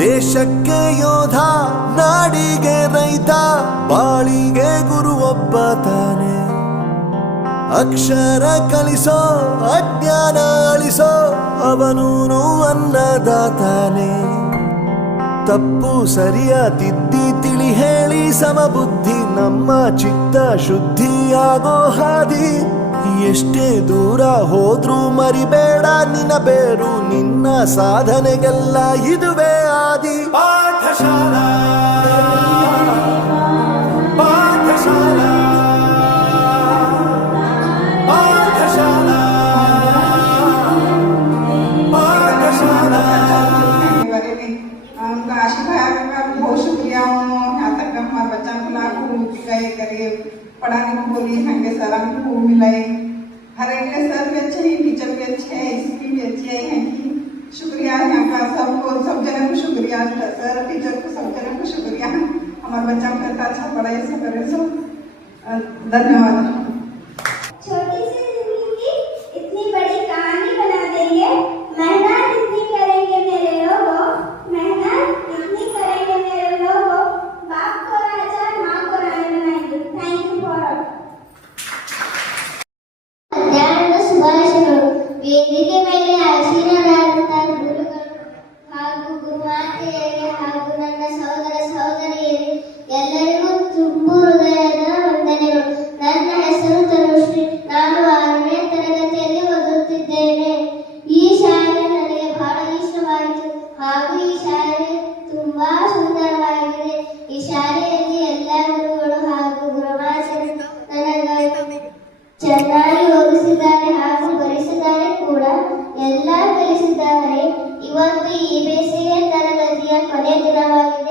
ದೇಶಕ್ಕೆ ಯೋಧ, ನಾಡಿಗೆ ರೈತ, ಬಾಳಿಗೆ ಗುರು ಒಬ್ಬ ತಾನೆ. ಅಕ್ಷರ ಕಲಿಸೋ, ಅಜ್ಞಾನ ಅಳಿಸೋ, ಅವನೂನು ಅನ್ನದಾತಾನೆ. ತಪ್ಪು ಸರಿಯ ತಿದ್ದಿ ತಿಳಿ ಹೇಳಿ ಸಮಬುದ್ಧಿ ನಮ್ಮ ಚಿತ್ತ ಶುದ್ಧಿಯಾಗೋ ಹಾದಿ. ಎಷ್ಟೇ ದೂರ ಹೋದ್ರೂ ಮರಿಬೇಡ ನಿನ್ನ ಬೇರು, ನಿನ್ನ ಸಾಧನೆಗೆಲ್ಲ ಇದುವೇ ಆದಿ. ಪಾಠಶಾಲಾ ಪಾಠಶಾಲಾ पाठशाला पाठशाला। उनका आशीर्वाद का बहुत शुक्रिया हूँ। यहाँ तक हमारे बच्चा को लाखों गए करिए पढ़ाने को बोली हंगे सर को मिलाए। हर एक सर भी अच्छे हैं, टीचर भी अच्छे हैं, स्कूल भी अच्छे हैं। शुक्रिया यहाँ का सबको, सब जगह को शुक्रिया, सर टीचर को सब जगह को शुक्रिया। हमारे बच्चा को इतना अच्छा पढ़ाई से करे सो धन्यवाद। छोटी सी जिंदगी इतनी बड़ी कहानी बना देंगे। मेहनत इतनी करेंगे मेरे लोगों, मेहनत इतनी करेंगे मेरे लोगों। बाप को राजा, माँ को रानी बनाएंगे। थैंक यू फॉर ಧ್ಯಾನದ ಶುಭಾಶಯಗಳು. ವೇದಿಕೆ ಮೇಲೆ ಆಸೀನರಾದಂತಹ ಗುರುಗಳು ಹಾಗೂ ಗುರುಮಾತೆಯರಿಗೆ ಹಾಗೂ ನನ್ನ ಸಹೋದರ ಸಹೋದರಿಯರಿಗೆ ಎಲ್ಲರಿಗೂ ತುಂಬು ಹೃದಯದ ವಂದನೆಗಳು. ನನ್ನ ಹೆಸರು ತನುಶ್ರೀ. ನಾನು 6ನೇ ತರಗತಿಯಲ್ಲಿ ಓದುತ್ತಿದ್ದೇನೆ. ಈ ಶಾಲೆ ನನಗೆ ಬಹಳ ಇಷ್ಟವಾಯಿತು ಹಾಗೂ ಈ ಶಾಲೆ ತುಂಬಾ ಸುಂದರವಾಗಿದೆ. ಈ ಶಾಲೆಯಲ್ಲಿ ಎಲ್ಲ ಗುರುಗಳು ಹಾಗೂ ಗುರುಮಾತೆಯರು ನನಗೆ ಚೆನ್ನಾಗಿ ಓದಿಸಿದ್ದಾರೆ ಹಾಗೂ ಬರೆಸಿದ್ದಾರೆ ಕೂಡ. ಎಲ್ಲ ಕಲಿಸಿದ್ದಾರೆ. ಇವತ್ತು ಈ ಬೇಸಿಗೆ ತರಗತಿಯ ಕೊನೆ ದಿನವಾಗಿದೆ.